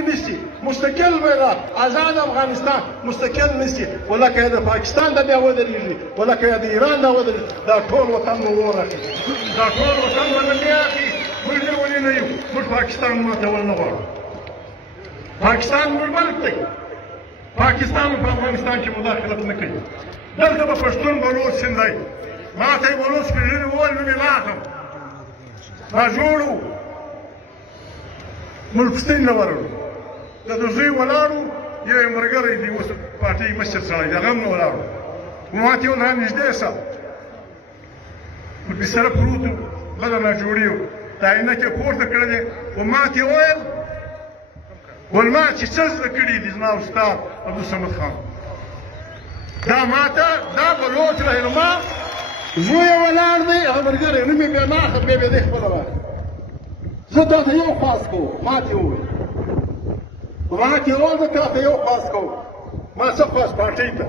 نشي مستقل بیرغ آزاد افغانستان مستقل نشي ولکه د پاکستان د بیا ودرېږي ولکه د ایران د ودرېږي دا ټول وطن مو ورخي دا ټول وطن مو نه اخلي موږ دې ولې نه یو موږ پاکستان ماتول نه غواړو پاکستان موږ ملک دی پاکستان په افغانستان کې مداخلت نه کوي دلته به پښتون بلوچ سندی ما ته یې بلوچ پېژني وویل نو مې لاغم ما جوړ و ملکستین له ورغلو د ده زوی ولاړ و یو یې ملګری دی اوس پارټۍ مشر سړی دی هغه هم نه ولاړ و ما ته یې وویل رانږدې شه بستره پروت و بله ناجوړي و دا عینکې پورته کړلې و ما ته یې وویل ول ما چې څه زده کړي دي زما استاد عبدالصمد خان دا ما ته دا بلوچ رهنما زوی یې ولاړ دی هغه ملګری نوم یې بیا ما اخذ بیا بیا دی خپله واخلي زه تا ته یو خاص کوم ما ته یې وویل ما ته یې وویل زه تا ته یو خاص کوم ما څه خاص پارټۍ ته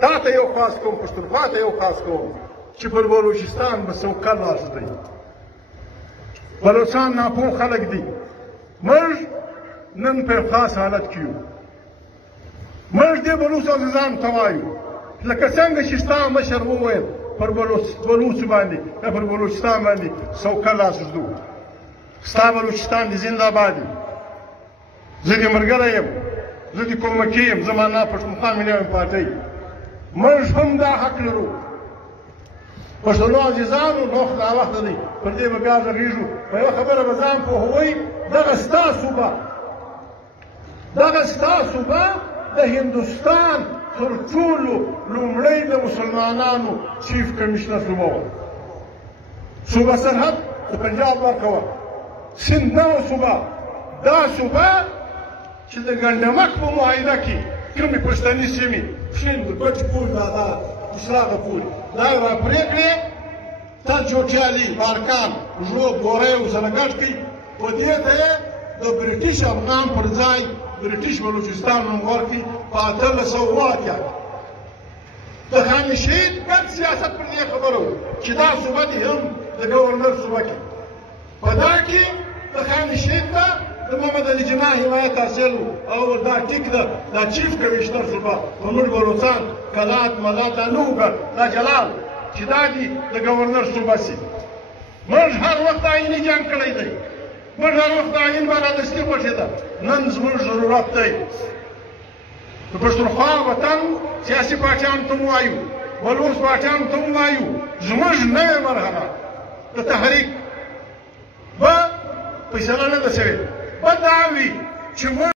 تا ته یو خاص کوم پښتونخوا ته یو خاص کوم چې پر بلوچستان به سوکه لاس دی بلوچان ناپوه خلک دي موږ نن په خاص حالت کې یو موږ دې بلوچ عزیزانو ته وایو لکه څنګه چې ستا مشر وویل پر بلوچ باندې یا پر بلوچستان باندې سوکه لاس ږدو ستا بلوچستان دې زنده باد وي زه دې ملګری یم زه دې کومکي یم زما نه پښتونخوا ملي پارټۍ موږ هم دا حق لرو پښتنو عزیزانو نو خدای وخت دی پر دې به بیا غږېږو په یوه خبره به ځان پوهوئ دغه ستا صوبه دغه ستا صوبه د هندوستان تر ټولو لومړی د مسلمانانو چیف کمیشنر صوبه وه صوبه سرحد د پنجاب برخه وه سند نه وه صوبه دا صوبه چې د ګنډمک په معاهده کې کومې پښتني سیمې پښین ګټ پول دا اشراق پول دا یې راپرې کړې تا چوټیالي بارکان ژوب ګورۍ ورسره ګډ کړي په دې ته یې د برټیش افغان پر ځای برټیش بلوچستان نوم ورکړي په 1880 د خان شهید ګډ سیاست پر دې خبره و چې دا صوبه دې هم د ګورنر صوبه کې په دا کې د خان شهید ته د محمد علي جناح حمایت حاصل او دا ټیک ده دا چیف کمیشنر صوبه په موږ بلوچان کلات ملات دا نه وګر دا جلال چې دا دي د ګورنر صوبه سي موږ هر وخت آئیني جنګ کړی دی موږ هر وخت آئین برابرستي خوښې ده نن زموږ ضرورت دی د پښتونخوا وطن سیاسي پاچیانو ته هم وایو بلوچ پاچیانو ته هم وایو زموږ نوې مرحله د تحریک به فیصله نه ده شوې به دا وي چې موږ